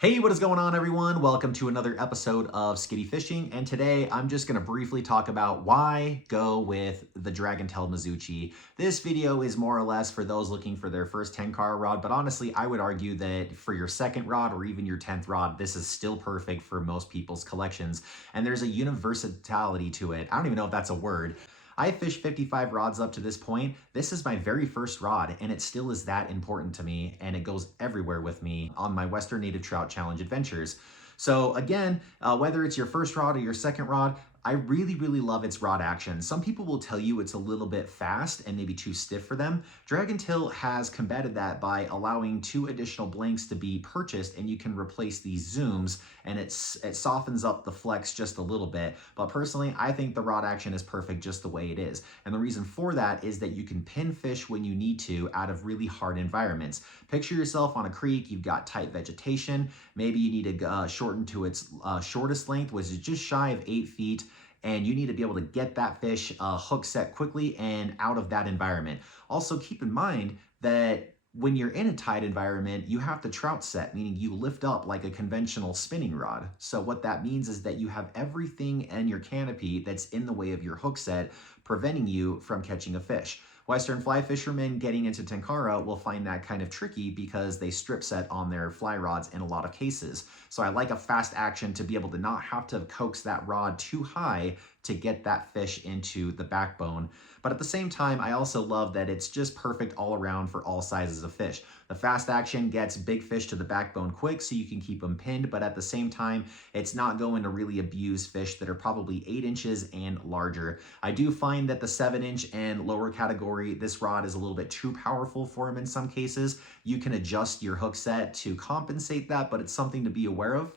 Hey, what is going on, everyone? Welcome to another episode of Skiddy Fishing, and today I'm just going to briefly talk about why go with the DRAGONtail Mizuchi. This video is more or less for those looking for their first Tenkara rod, but honestly, I would argue that for your second rod or even your 10th rod, this is still perfect for most people's collections, and there's a universality to it. I don't even know if that's a word. I fished 55 rods up to this point. This is my very first rod, and it still is that important to me, and it goes everywhere with me on my Western Native Trout Challenge adventures. So again, whether it's your first rod or your second rod, I really love its rod action. Some people will tell you it's a little bit fast and maybe too stiff for them. DRAGOntail has combated that by allowing 2 additional blanks to be purchased, and you can replace these zooms, and it softens up the flex just a little bit. But personally, I think the rod action is perfect just the way it is. And the reason for that is that you can pin fish when you need to out of really hard environments. Picture yourself on a creek, you've got tight vegetation, maybe you need to shorten to its shortest length, which is just shy of 8 feet, and you need to be able to get that fish hook set quickly and out of that environment. Also, keep in mind that when you're in a tight environment, you have to trout set, meaning you lift up like a conventional spinning rod. So what that means is that you have everything in your canopy that's in the way of your hook set, preventing you from catching a fish. Western fly fishermen getting into Tenkara will find that kind of tricky because they strip set on their fly rods in a lot of cases. So I like a fast action to be able to not have to coax that rod too high to get that fish into the backbone. But at the same time, I also love that it's just perfect all around for all sizes of fish. The fast action gets big fish to the backbone quick so you can keep them pinned, but at the same time, it's not going to really abuse fish that are probably 8 inches and larger. I do find that the 7-inch and lower category, this rod is a little bit too powerful for them in some cases. You can adjust your hook set to compensate that, but it's something to be aware of,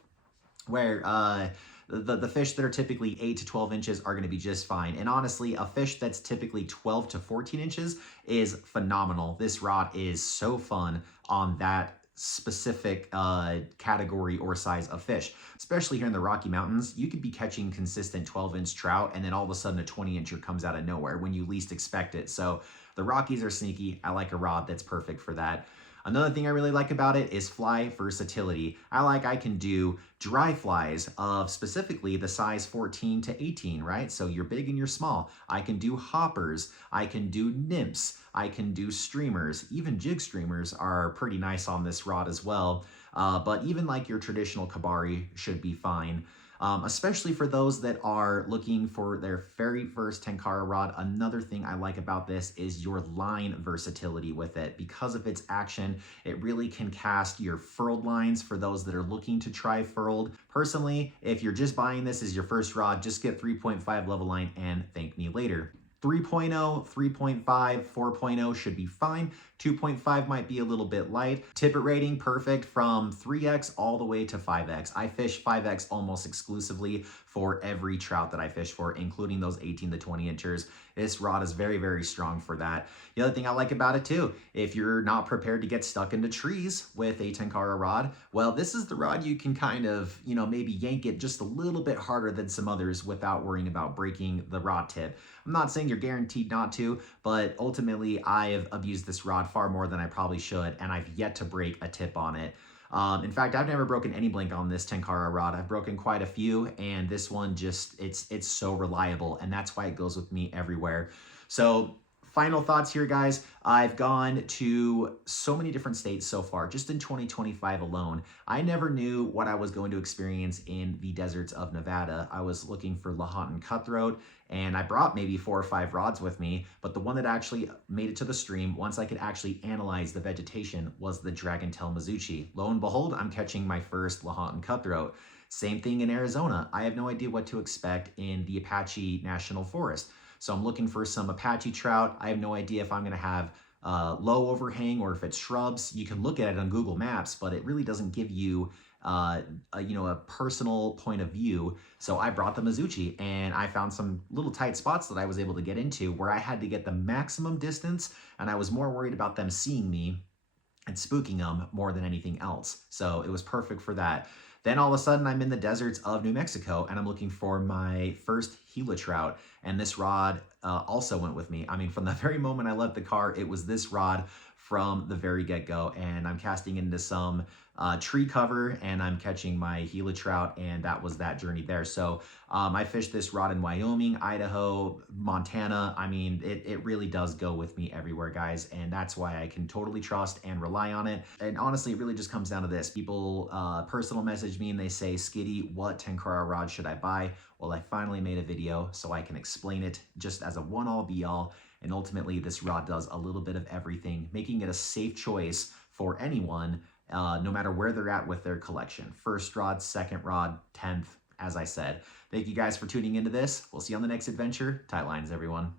where the fish that are typically 8 to 12 inches are going to be just fine. And honestly, a fish that's typically 12 to 14 inches is phenomenal. This rod is so fun on that specific category or size of fish. Especially here in the Rocky Mountains, you could be catching consistent 12-inch trout, and then all of a sudden a 20-incher comes out of nowhere when you least expect it. So the Rockies are sneaky. I like a rod that's perfect for that. Another thing I really like about it is fly versatility. I can do dry flies of specifically the size 14 to 18, right? So you're big and you're small. I can do hoppers. I can do nymphs. I can do streamers. Even jig streamers are pretty nice on this rod as well. But even like your traditional kabari should be fine. Especially for those that are looking for their very first Tenkara rod. Another thing I like about this is your line versatility with it. Because of its action, it really can cast your furled lines for those that are looking to try furled. Personally, if you're just buying this as your first rod, just get 3.5 level line and thank me later. 3.0, 3.5, 4.0 should be fine. 2.5 might be a little bit light. Tippet rating, perfect from 3x all the way to 5x. I fish 5x almost exclusively for every trout that I fish for, including those 18 to 20 inchers. This rod is very strong for that. The other thing I like about it too, if you're not prepared to get stuck into trees with a Tenkara rod, well, this is the rod you can kind of, maybe yank it just a little bit harder than some others without worrying about breaking the rod tip. I'm not saying you're guaranteed not to, but ultimately I have abused this rod far more than I probably should, and I've yet to break a tip on it. In fact, I've never broken any blank on this Tenkara rod. I've broken quite a few, and this one just, it's so reliable, and that's why it goes with me everywhere. So final thoughts here, guys. I've gone to so many different states so far, just in 2025 alone. I never knew what I was going to experience in the deserts of Nevada. I was looking for Lahontan cutthroat, and I brought maybe 4 or 5 rods with me, but the one that actually made it to the stream, once I could actually analyze the vegetation, was the DRAGOntail Mizuchi. Lo and behold, I'm catching my first Lahontan cutthroat. Same thing in Arizona. I have no idea what to expect in the Apache National Forest. So I'm looking for some Apache trout. I have no idea if I'm going to have low overhang or if it's shrubs. You can look at it on Google Maps, but it really doesn't give you a personal point of view. So I brought the Mizuchi, and I found some little tight spots that I was able to get into where I had to get the maximum distance, and I was more worried about them seeing me and spooking them more than anything else. So it was perfect for that. Then all of a sudden I'm in the deserts of New Mexico, and I'm looking for my first Gila trout, and this rod also went with me. I mean, from the very moment I left the car, it was this rod from the very get-go, and I'm casting into some tree cover, and I'm catching my Gila trout, and that was that journey there. So I fished this rod in Wyoming, Idaho, Montana. I mean, it really does go with me everywhere, guys, and that's why I can totally trust and rely on it. And honestly, it really just comes down to this. People personal message me and they say, Skiddy, what Tenkara rod should I buy? Well, I finally made a video so I can explain it just as a one-all be-all. And ultimately, this rod does a little bit of everything, making it a safe choice for anyone, no matter where they're at with their collection. First rod, second rod, 10th, as I said. Thank you guys for tuning into this. We'll see you on the next adventure. Tight lines, everyone.